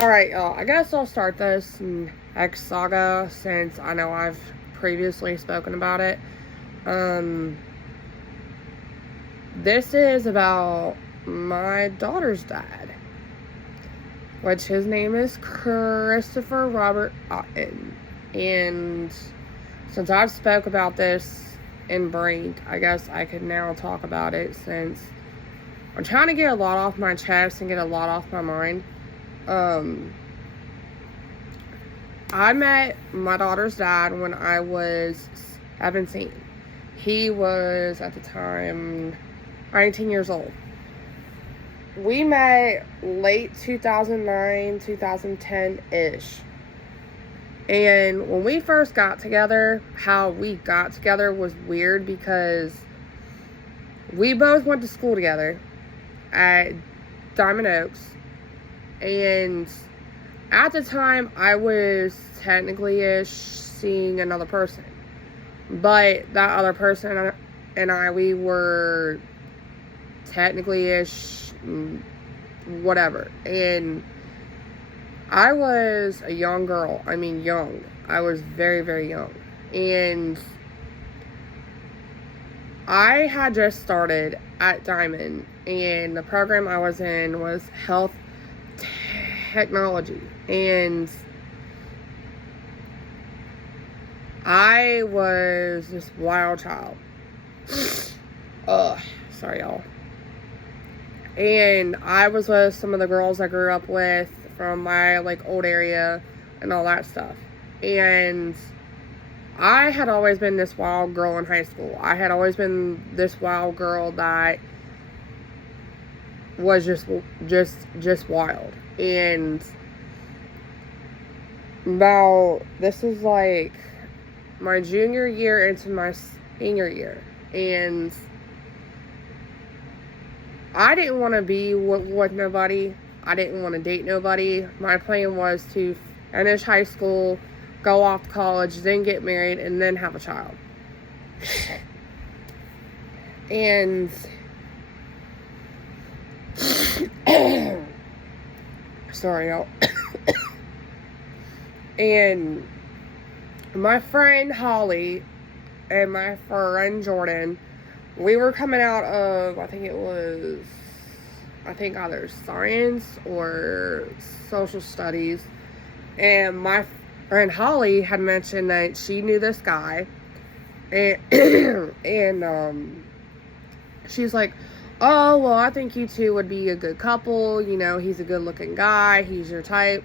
Alright, y'all. I guess I'll start this X saga since I know I've previously spoken about it. This is about my daughter's dad, which his name is Christopher Robert Otten. And since I've spoke about this in Brink, I guess I could now talk about it since I'm trying to get a lot off my chest and get a lot off my mind. I met my daughter's dad when I was 17. He was, at the time, 19 years old. We met late 2009, 2010-ish. And when we first got together, how we got together was weird because we both went to school together at Diamond Oaks. And at the time, I was technically-ish seeing another person. But that other person and I, we were technically-ish whatever. And I was a young girl. I mean, young. I was very, very young. And I had just started at Diamond. And the program I was in was health technology. And I was this wild child. Sorry, y'all. And I was with some of the girls I grew up with from my, old area and all that stuff. And I had always been this wild girl in high school. I had always been this wild girl that was just wild. And now, this is my junior year into my senior year. And I didn't want to be with nobody. I didn't want to date nobody. My plan was to finish high school, go off to college, then get married, and then have a child. And sorry, y'all. And my friend Holly and my friend Jordan, we were coming out of, I think either science or social studies. And my friend Holly had mentioned that she knew this guy. And, she's like, oh, well, I think you two would be a good couple. You know, he's a good looking guy. He's your type.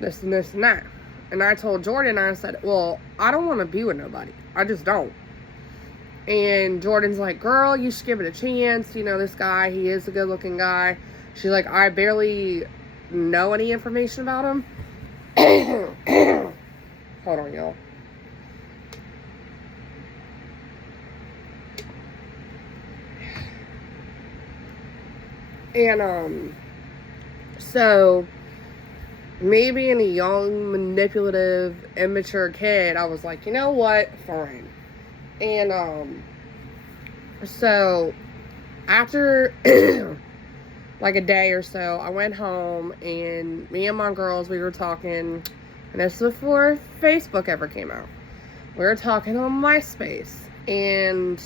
This and this and that. And I told Jordan, I said, well, I don't want to be with nobody. I just don't. And Jordan's like, girl, you should give it a chance. You know, this guy, he is a good looking guy. She's like, I barely know any information about him. Hold on, y'all. And, so, me being a young, manipulative, immature kid, I was like, you know what? Fine. And, so, after, a day or so, I went home, and me and my girls, we were talking, and this was before Facebook ever came out. We were talking on MySpace, and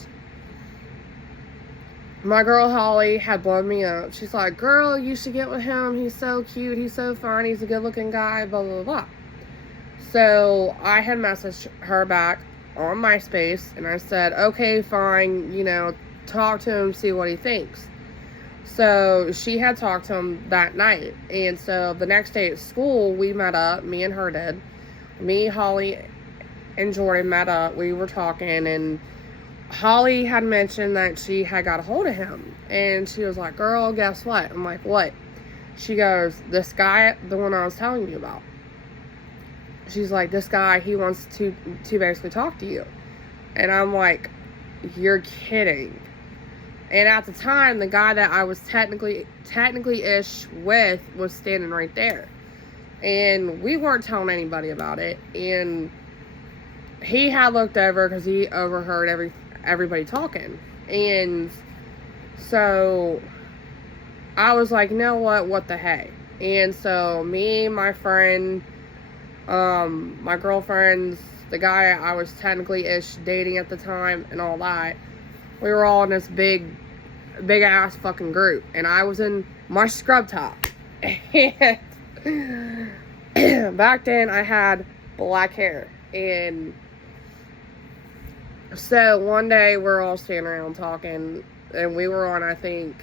my girl Holly had blown me up. She's like, girl, you should get with him. He's so cute. He's so fun. He's a good looking guy, blah, blah, blah. So I had messaged her back on MySpace, and I said, okay, fine, talk to him, see what he thinks. So she had talked to him that night. And so the next day at school, we met up. Me and her did. Me, Holly, and Jordan met up. We were talking, and Holly had mentioned that she had got a hold of him. And she was like, girl, guess what? I'm like, what? She goes, this guy, the one I was telling you about. She's like, this guy, he wants to basically talk to you. And I'm like, you're kidding. And at the time, the guy that I was technically-ish with was standing right there. And we weren't telling anybody about it. And he had looked over because he overheard everybody talking. And so I was like, you know what the heck? And so me, my friend, my girlfriends, the guy I was technically-ish dating at the time and all that, we were all in this big ass fucking group. And I was in my scrub top. And back then I had black hair. And so one day we're all standing around talking, and we were on, I think,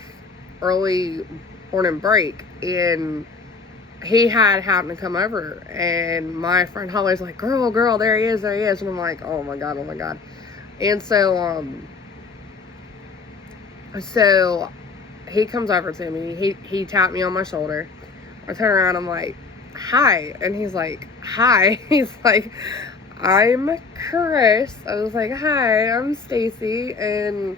early morning break, and he happened to come over, and my friend Holly's like, girl, there he is, and I'm like, oh my god. And so he comes over to me, he tapped me on my shoulder. I turn around, I'm like, hi, and he's like, hi. He's like, I'm Chris. I was like, hi, I'm Stacy, and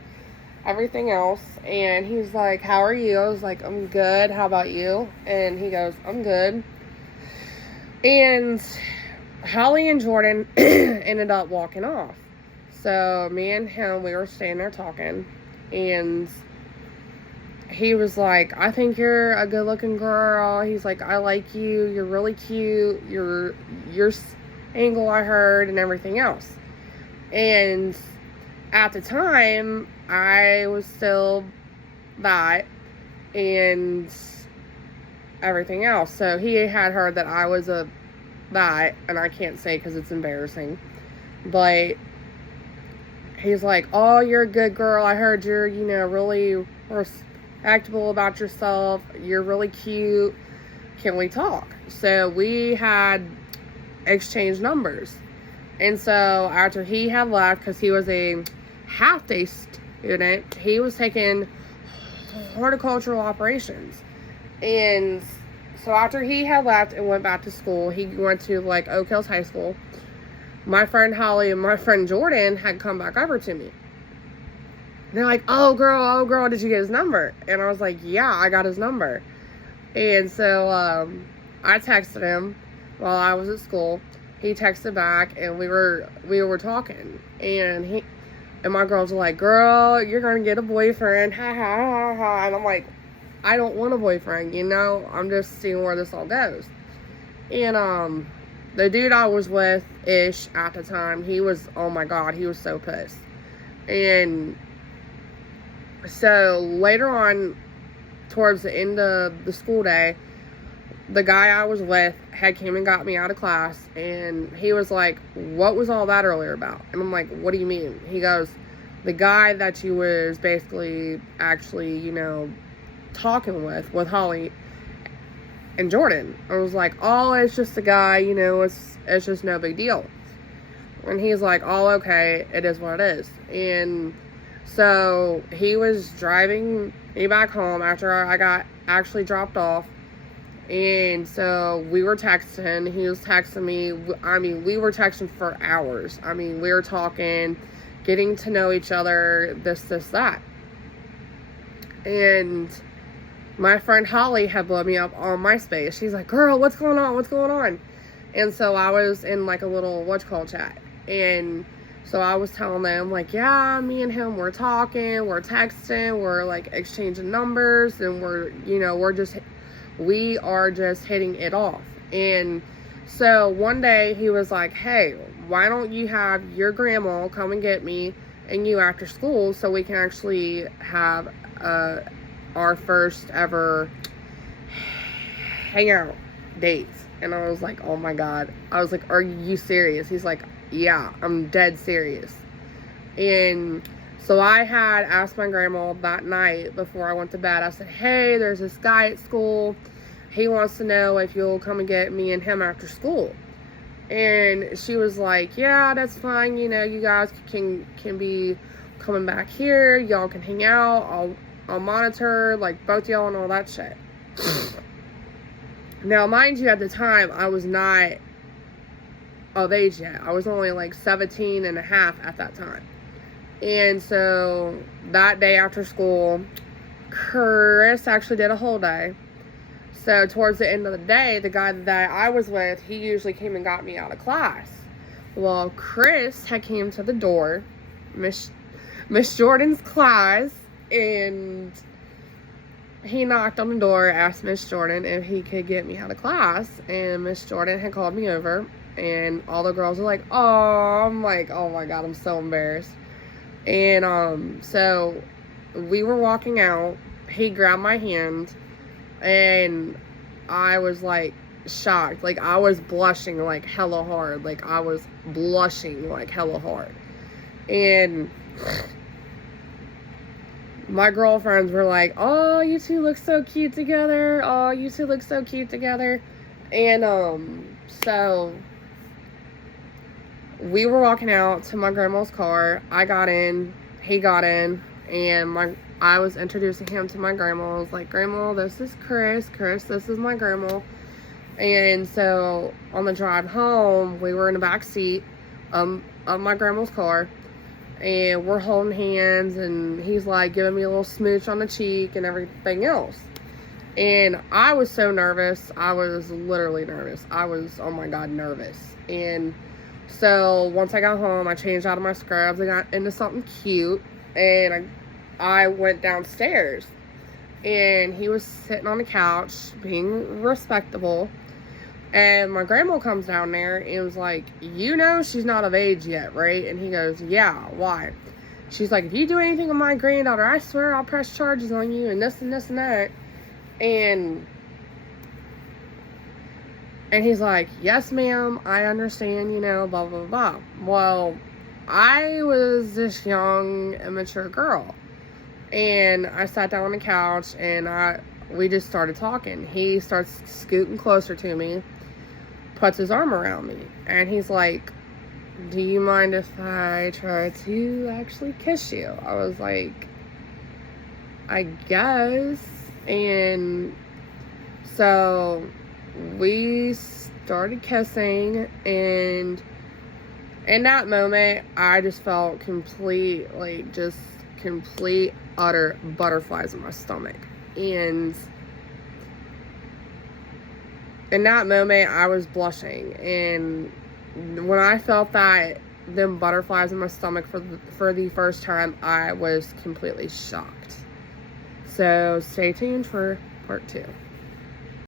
everything else. And he's like, how are you? I was like, I'm good, how about you? And he goes, I'm good. And Holly and Jordan ended up walking off. So me and him, we were standing there talking, and he was like, I think you're a good looking girl. He's like, I like you, you're really cute, you're angle I heard and everything else. And at the time I was still that and everything else. So he had heard that I was a that, and I can't say because it's embarrassing, but he's like, oh, you're a good girl, I heard you're, really respectable about yourself, you're really cute, can we talk? So we had exchanged numbers. And so after he had left, because he was a half-day student, he was taking horticultural operations. And so after he had left and went back to school, he went to like Oak Hills High School. My friend Holly and my friend Jordan had come back over to me. They're like, oh girl, did you get his number? And I was like, yeah, I got his number. And so I texted him while I was at school. He texted back, and we were talking, and my girls were like, girl, you're gonna get a boyfriend, ha ha ha ha. And I'm like, I don't want a boyfriend, I'm just seeing where this all goes. And the dude I was with ish at the time, he was, oh my god, he was so pissed. And so later on, towards the end of the school day, the guy I was with had came and got me out of class, and he was like, what was all that earlier about? And I'm like, what do you mean? He goes, the guy that you was basically actually, talking with Holly and Jordan. I was like, oh, it's just a guy, it's just no big deal. And he's like, oh, okay, it is what it is. And so he was driving me back home after I got actually dropped off. And so we were texting, he was texting me, we were texting for hours. We were talking, getting to know each other, this, that. And my friend Holly had blown me up on MySpace. She's like, girl, what's going on? And so I was in like a little chat. And so I was telling them, like, yeah, me and him, we're talking, we're texting, we're like exchanging numbers, and we are just hitting it off. And so one day he was like, hey, why don't you have your grandma come and get me and you after school so we can actually have our first ever hangout dates? And I was like, oh my god. I was like, are you serious? He's like, yeah, I'm dead serious. And so I had asked my grandma that night before I went to bed, I said, hey, there's this guy at school. He wants to know if you'll come and get me and him after school. And she was like, yeah, that's fine. You guys can be coming back here. Y'all can hang out. I'll monitor, like, both y'all and all that shit. Now, mind you, at the time, I was not of age yet. I was only like 17 and a half at that time. And so that day after school, Chris actually did a whole day. So towards the end of the day, the guy that I was with, he usually came and got me out of class. Well, Chris had came to the door, Miss Jordan's class, and he knocked on the door, asked Miss Jordan if he could get me out of class, and Miss Jordan had called me over, and all the girls were like, oh, I'm like, oh my God, I'm so embarrassed. And so we were walking out, he grabbed my hand, and I was like shocked. Like, I was blushing like hella hard. Like, I was blushing like hella hard. And my girlfriends were like, oh, you two look so cute together. Oh, you two look so cute together. And so we were walking out to my grandma's car. I got in, he got in, and I was introducing him to my grandma. I was like, Grandma, this is Chris. Chris, this is my grandma. And so on the drive home, we were in the back seat of my grandma's car, and we're holding hands, and he's like giving me a little smooch on the cheek and everything else. And I was so nervous. I was literally nervous. I was, oh my God, nervous. And so once I got home, I changed out of my scrubs. I got into something cute, and I went downstairs, and he was sitting on the couch being respectable. And my grandma comes down there and was like, you know she's not of age yet, right? And he goes, yeah, why? She's like, if you do anything with my granddaughter, I swear I'll press charges on you, and this and this and that. And he's like, yes, ma'am, I understand, you know, blah, blah, blah. Well, I was this young, immature girl. And I sat down on the couch, and we just started talking. He starts scooting closer to me, puts his arm around me, and he's like, do you mind if I try to actually kiss you? I was like, I guess. And so we started kissing, and in that moment, I just felt complete utter butterflies in my stomach. And in that moment, I was blushing, and when I felt them butterflies in my stomach for the first time, I was completely shocked. So stay tuned for part 2.